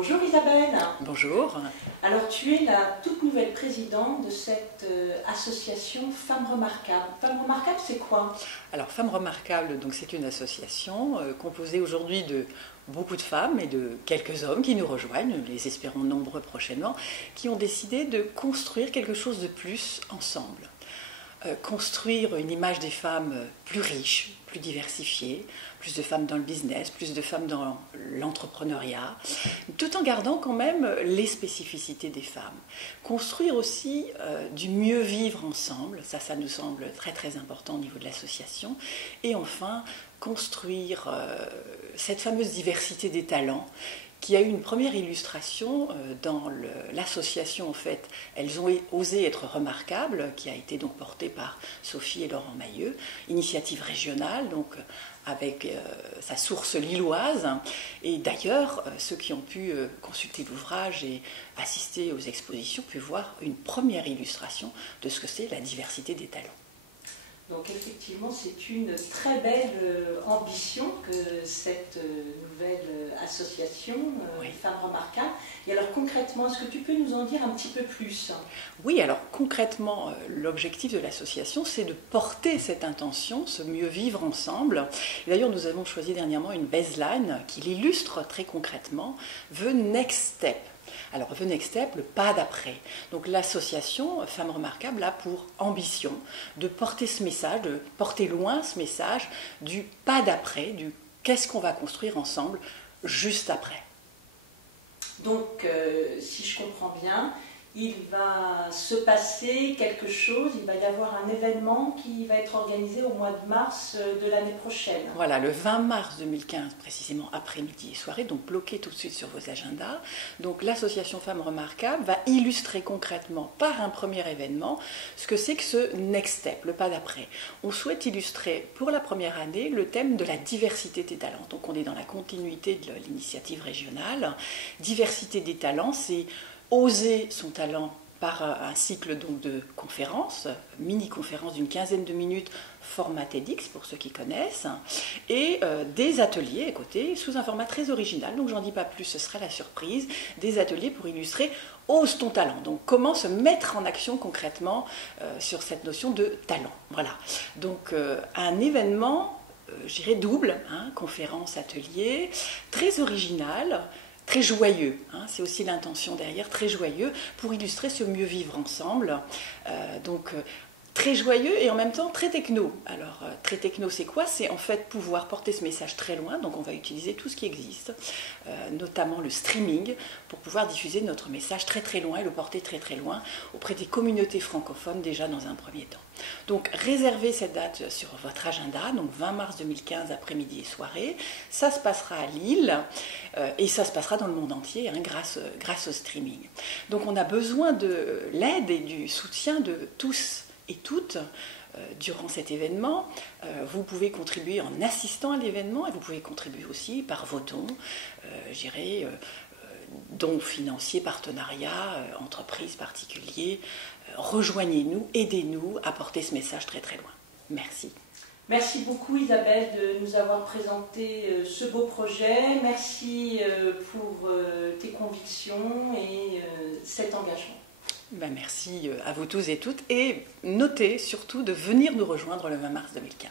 Bonjour Isabelle. Bonjour. Alors tu es la toute nouvelle présidente de cette association Femmes Remarquables. Femmes Remarquables, c'est quoi? Alors Femmes Remarquables, donc c'est une association composée aujourd'hui de beaucoup de femmes et de quelques hommes qui nous rejoignent, nous les espérons nombreux prochainement, qui ont décidé de construire quelque chose de plus ensemble. Construire une image des femmes plus riche, plus diversifiée, plus de femmes dans le business, plus de femmes dans l'entrepreneuriat, tout en gardant quand même les spécificités des femmes. Construire aussi du mieux vivre ensemble, ça nous semble très très important au niveau de l'association. Et enfin, construire cette fameuse diversité des talents, qui a eu une première illustration dans l'association. En fait, elles ont osé être remarquables, qui a été donc portée par Sophie et Laurent Mailleux, initiative régionale, donc avec sa source lilloise. Et d'ailleurs, ceux qui ont pu consulter l'ouvrage et assister aux expositions peuvent voir une première illustration de ce que c'est la diversité des talents. Donc effectivement, c'est une très belle ambition que cette nouvelle association, Oui. Femmes Remarquables. Et alors concrètement, est-ce que tu peux nous en dire un petit peu plus? Oui, alors concrètement, l'objectif de l'association, c'est de porter cette intention, ce mieux vivre ensemble. D'ailleurs, nous avons choisi dernièrement une baseline qui l'illustre très concrètement, The Next Step. Alors, The Next Step, le pas d'après. Donc, l'association Femmes Remarquables a pour ambition de porter ce message, de porter loin ce message du pas d'après, du qu'est-ce qu'on va construire ensemble juste après. Donc, si je comprends bien, il va se passer quelque chose, il va y avoir un événement qui va être organisé au mois de mars de l'année prochaine. Voilà, le 20 mars 2015, précisément après-midi et soirée, donc bloquez tout de suite sur vos agendas. Donc l'association Femmes Remarquables va illustrer concrètement par un premier événement ce que c'est que ce next step, le pas d'après. On souhaite illustrer pour la première année le thème de la diversité des talents. Donc on est dans la continuité de l'initiative régionale. Diversité des talents, c'est oser son talent par un cycle donc de conférences, mini-conférences d'une quinzaine de minutes, format TEDx pour ceux qui connaissent, et des ateliers à côté sous un format très original. Donc j'en dis pas plus, ce sera la surprise, des ateliers pour illustrer ose ton talent. Donc comment se mettre en action concrètement sur cette notion de talent. Voilà. Donc un événement, je dirais double, conférence, atelier, très original, très joyeux, c'est aussi l'intention derrière, très joyeux, pour illustrer ce mieux vivre ensemble. Très joyeux et en même temps très techno. Alors, très techno, c'est quoi? C'est en fait pouvoir porter ce message très loin. Donc, on va utiliser tout ce qui existe, notamment le streaming, pour pouvoir diffuser notre message très très loin et le porter très très loin auprès des communautés francophones déjà dans un premier temps. Donc, réservez cette date sur votre agenda, donc 20 mars 2015, après-midi et soirée. Ça se passera à Lille et ça se passera dans le monde entier grâce au streaming. Donc, on a besoin de l'aide et du soutien de tous et toutes durant cet événement. Vous pouvez contribuer en assistant à l'événement et vous pouvez contribuer aussi par vos dons, dons financiers, partenariats, entreprises, particuliers. Rejoignez-nous, aidez-nous à porter ce message très très loin. Merci. Merci beaucoup Isabelle de nous avoir présenté ce beau projet. Merci pour tes convictions et cet engagement. Merci à vous tous et toutes et notez surtout de venir nous rejoindre le 20 mars 2015.